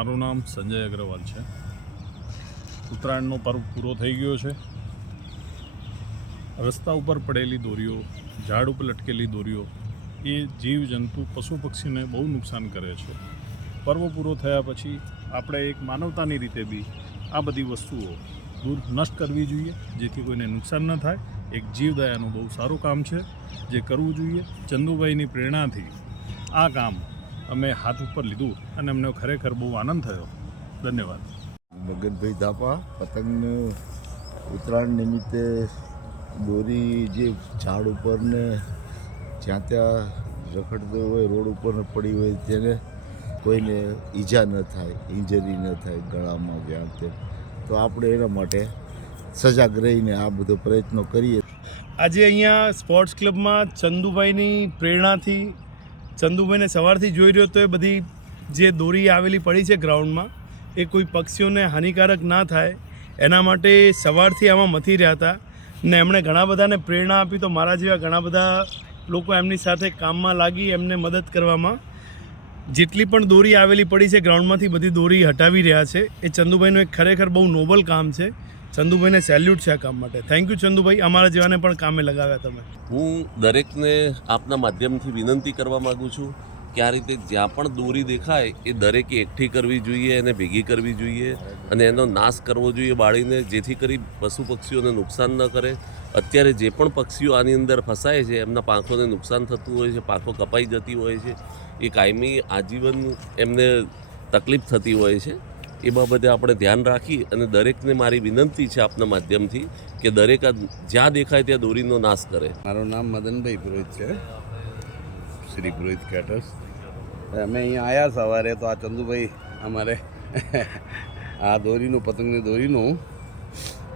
મારું નામ સંજય અગ્રવાલ છે। ઉત્તરાયણનો પર્વ પૂરો થઈ ગયો છે। રસ્તા ઉપર પડેલી દોરીઓ, ઝાડ ઉપર લટકેલી દોરીઓ એ જીવજંતુ પશુ પક્ષીને બહુ નુકસાન કરે છે। પર્વ પૂરો થયા પછી આપણે એક માનવતાની રીતે બી આ બધી વસ્તુઓ દૂર નષ્ટ કરવી જોઈએ, જેથી કોઈને નુકસાન ન થાય। એક જીવદયાનું બહુ સારું કામ છે જે કરવું જોઈએ। ચંદુભાઈની પ્રેરણાથી આ કામ અમે હાથ ઉપર લીધું અને અમને ખરેખર બહુ આનંદ થયો। ધન્યવાદ। મગનભાઈ ધાપા પતંગ ઉત્તરાયણ નિમિત્તે દોરી જે ઝાડ ઉપર ને જ્યાં ત્યાં રખડતો હોય, રોડ ઉપર પડી હોય, તેને કોઈને ઈજા ન થાય, ઇન્જરી ન થાય ગળામાં જ્યાં તે, તો આપણે એના માટે સજાગ રહીને આ બધો પ્રયત્નો કરીએ। આજે અહીંયા સ્પોર્ટ્સ ક્લબમાં ચંદુભાઈની પ્રેરણાથી, ચંદુભાઈને સવારથી જોઈ રહ્યો તો એ બધી જે દોરી આવેલી પડી છે ગ્રાઉન્ડમાં, એ કોઈ પક્ષીઓને હાનિકારક ના થાય એના માટે સવારથી આમાં મથી રહ્યા હતા ને એમણે ઘણા બધાને પ્રેરણા આપી। તો મારા જેવા ઘણા બધા લોકો એમની સાથે કામમાં લાગી એમને મદદ કરવામાં। જેટલી પણ દોરી આવેલી પડી છે ગ્રાઉન્ડમાંથી બધી દોરી હટાવી રહ્યા છે। એ ચંદુભાઈનું એક ખરેખર બહુ નોબલ કામ છે। ચંદુભાઈને સેલ્યુટ છે આ કામ માટે। થેન્ક યુ ચંદુભાઈ, અમારા જેવાને પણ કામે લગાવ્યા તમે। હું દરેકને આપના માધ્યમથી વિનંતી કરવા માગું છું કે આ રીતે જ્યાં પણ દોરી દેખાય એ દરેકે એકઠી કરવી જોઈએ, એને ભેગી કરવી જોઈએ અને એનો નાશ કરવો જોઈએ બાળીને, જેથી કરી પશુ પક્ષીઓને નુકસાન ન કરે। અત્યારે જે પણ પક્ષીઓ આની અંદર ફસાય છે એમના પાંખોને નુકસાન થતું હોય છે, પાંખો કપાઈ જતી હોય છે, એ કાયમી આજીવન એમને તકલીફ થતી હોય છે। એ બાબતે આપણે ધ્યાન રાખી અને દરેકને મારી વિનંતી છે આપના માધ્યમથી કે દરેક જ્યાં દેખાય ત્યાં દોરીનો નાશ કરે। મારું નામ મદનભાઈ પુરોહિત છે, શ્રી પુરોહિત કેટર્સ। અમે અહીંયા આવ્યા સવારે તો આ ચંદુભાઈ અમારે આ દોરીનું, પતંગની દોરીનું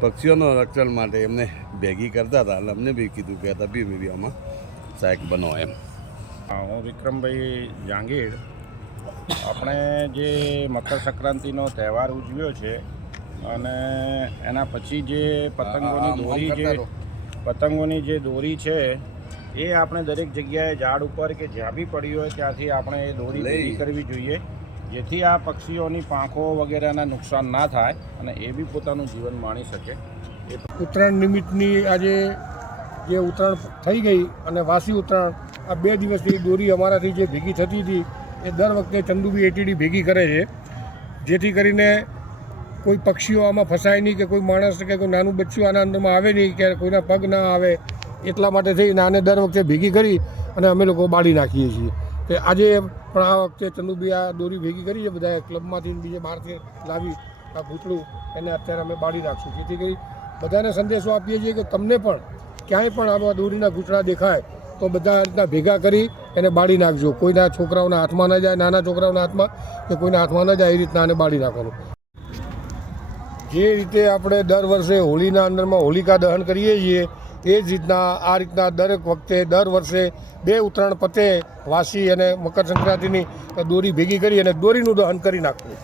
પક્ષીઓના રક્ષણ માટે એમને ભેગી કરતા હતા એટલે અમને બી કીધું કે તમે બી આમાં સહાયક બનો એમ। હું વિક્રમભાઈ જાંગીર। આપણે જે મકર સંક્રાંતિનો તહેવાર ઉજવ્યો છે અને એના પછી જે પતંગોની જે દોરી છે એ આપણે દરેક જગ્યાએ ઝાડ ઉપર કે જ્યાં બી પડી હોય ત્યાંથી આપણે એ દોરી ભેગી કરવી જોઈએ, જેથી આ પક્ષીઓની પાંખો વગેરેના નુકસાન ના થાય અને એ બી પોતાનું જીવન માણી શકે। ઉત્તરાયણ નિમિત્તની આજે જે ઉત્તરાયણ થઈ ગઈ અને વાસી ઉત્તરાયણ, આ 2 દિવસની દોરી અમારાથી જે ભેગી થતી હતી એ દર વખતે ચંદુભાઈ એટીડી ભેગી કરે છે, જેથી કરીને કોઈ પક્ષીઓ આમાં ફસાય નહીં કે કોઈ માણસ કે કોઈ નાનું બચ્ચું આના અંદરમાં આવે નહીં કે કોઈના પગ ના આવે, એટલા માટે થઈને આને દર વખતે ભેગી કરી અને અમે લોકો બાળી નાખીએ છીએ। કે આજે પણ આ વખતે ચંદુભાઈ આ દોરી ભેગી કરી છે બધા ક્લબમાંથી, બીજે બહારથી લાવી આ ભૂતળું એને અત્યારે અમે બાળી નાખીશું, જેથી કરી બધાને સંદેશો આપીએ છીએ કે તમને પણ ક્યાંય પણ આવા દોરીના ગૂંચળા દેખાય તો બધા રીતના ભેગા કરી એને બાળી નાખજો। કોઈના છોકરાઓના હાથમાં ન જાય, નાના છોકરાઓના હાથમાં કે કોઈના હાથમાં ન જાય એ રીતના આને બાળી નાખવાનું। જે રીતે આપણે દર વર્ષે હોળીના અંદરમાં હોલિકા દહન કરીએ છીએ એ જ રીતના આ રીતના દરેક વખતે દર વર્ષે 2 ઉત્તરાયણ પતે વાસી અને મકર સંક્રાંતિની દોરી ભેગી કરી અને દોરીનું દહન કરી નાખવું।